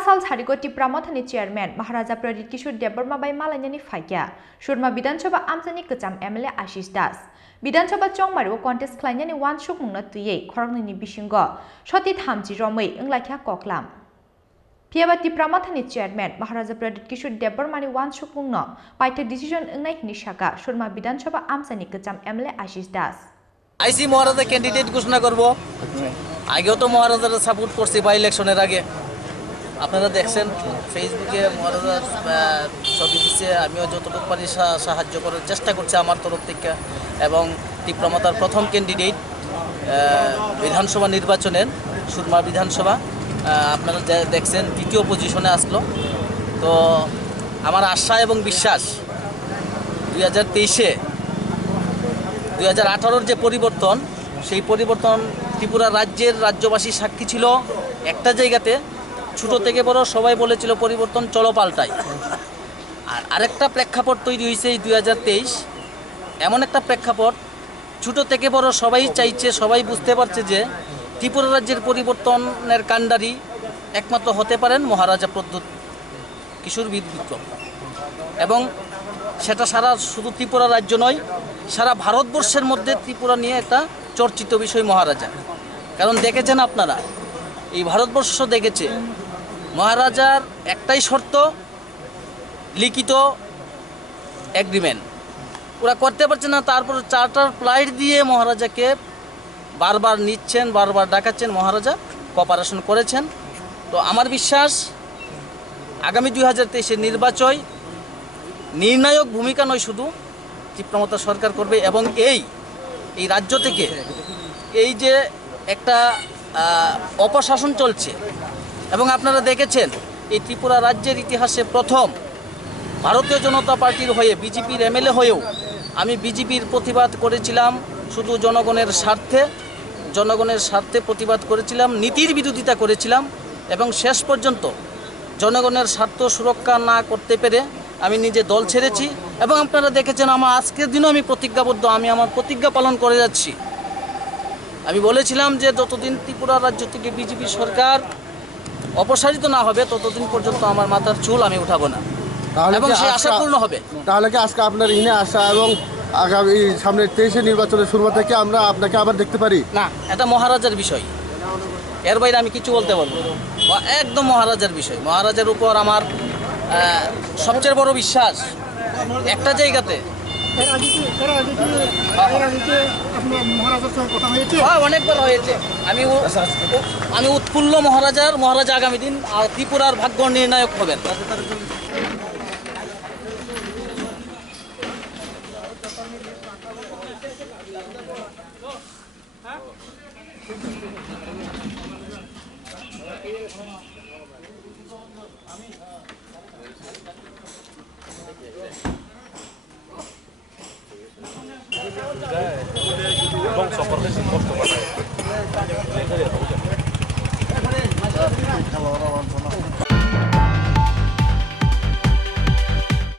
साल सारिको टिप्रा मथानि चेयरमैन महाराजा प्रदीप किशोर देबबर्मा बाई मालायनि फाइक्या सुरमा विधानसभा आमचाइनि गोजाम एमएलए आशिष दास विधानसभा चौमारिव कन्टेस्ट खालायनायनि वान सुक मुंनो तुयै खरंनि बिसिंग सती थामजि रमै ओंलाख्या कक्लाम पियाबा टिप्रा मथानि चेयरमैन महाराजा प्रदीप किशोर देबबर्मानि वान सुक मुंनो पाइथे डिसिजन ओंनाय हिसागा सुरमा विधानसभा आमचाइनि गोजाम एमएलए आशिष दास आईसी महाराजा कैंडिडेट घोषणा करब আগেও তো মহারাজারা সাপোর্ট করছে বাই ইলেকশনের আগে আপনারা দেখছেন ফেসবুকে মহারাজা ছবি দিচ্ছে আমিও যতটুকু পারি সাহায্য করার চেষ্টা করছি আমার তরফ থেকে এবং টিপ্রামাতার প্রথম ক্যান্ডিডেট বিধানসভা নির্বাচনের সুরমা বিধানসভা আপনারা দেখছেন দ্বিতীয় পজিশনে আসলো তো আমার আশা এবং বিশ্বাস 2023-এ 2018-র যে পরিবর্তন সেই পরিবর্তন ত্রিপুরা রাজ্যের রাজ্যবাসী সাক্ষী ছিল একটা জায়গাতে ছোট থেকে বড় সবাই বলেছিল পরিবর্তন চলো পাল্টাই আর আরেকটা প্রেক্ষাপট তৈরি হয়েছে এই 2023 এমন একটা প্রেক্ষাপট ছোট থেকে বড় সবাই চাইছে সবাই বুঝতে পারছে যে ত্রিপুরা রাজ্যের পরিবর্তনের কাণ্ডারি একমাত্র হতে পারেন মহারাজা প্রদ্যুৎ কিশোর বিক্রম এবং সেটা সারা শুধু ত্রিপুরা রাজ্য নয় সারা ভারতবর্ষের মধ্যে ত্রিপুরা নিয়ে একটা চর্চিত বিষয় মহারাজা কারণ দেখেছেন আপনারা এই ভারতবর্ষ দেখেছে মহারাজার একটাই শর্ত লিখিত এগ্রিমেন্ট ওরা করতে পারছে না তারপর চার্টার ফ্লাইট দিয়ে মহারাজাকে বারবার নিচ্ছেন বারবার ডাকাচ্ছেন মহারাজা কোঅপারেশন করেছেন তো আমার বিশ্বাস আগামী 2023-এর নির্বাচন নির্ণায়ক ভূমিকা নয় শুধু ত্রিপ্রামতা সরকার করবে এবং এই রাজ্য থেকে এই যে একটা অপশাসন চলছে এবং আপনারা দেখেছেন এই ত্রিপুরা রাজ্যের ইতিহাসে প্রথম ভারতীয় জনতা পার্টির হয়ে বিজেপির এমএলএ হয়েও আমি বিজেপির প্রতিবাদ করেছিলাম শুধু জনগণের স্বার্থে প্রতিবাদ করেছিলাম নীতির বিরোধিতা করেছিলাম এবং শেষ পর্যন্ত জনগণের স্বার্থ সুরক্ষা না করতে পেরে আমি নিজে দল ছেড়েছি এবং আপনারা দেখেছেন আমার আজকের দিনও আমি প্রতিজ্ঞাবদ্ধ আমি আমার প্রতিজ্ঞা পালন করে যাচ্ছি আমি বলেছিলাম যে যতদিন ত্রিপুরা রাজ্য থেকে বিজেপি সরকার অপসারিত না হবে ততদিন পর্যন্ত আমার মাথার চুল আমি উঠাবো না এবং সেই আশা পূর্ণ হবে তাহলে কি আজকে আপনার ইনে আসা এবং আগামী সামনে 23-এর নির্বাচনের শুরু থেকে আমরা আপনাকে আবার দেখতে পারি না এটা মহারাজার বিষয় এর বাইরে আমি কিছু বলতে পারবো একদম মহারাজার বিষয় মহারাজার উপর আমার সবচেয়ে বড় বিশ্বাস একটা জায়গাতে অনেকবার হয়েছে আমি উৎফুল্ল মহারাজা আগামী দিন ত্রিপুরার ভাগ্য নির্ণায়ক হবেন এবং সফরকে কষ্ট করে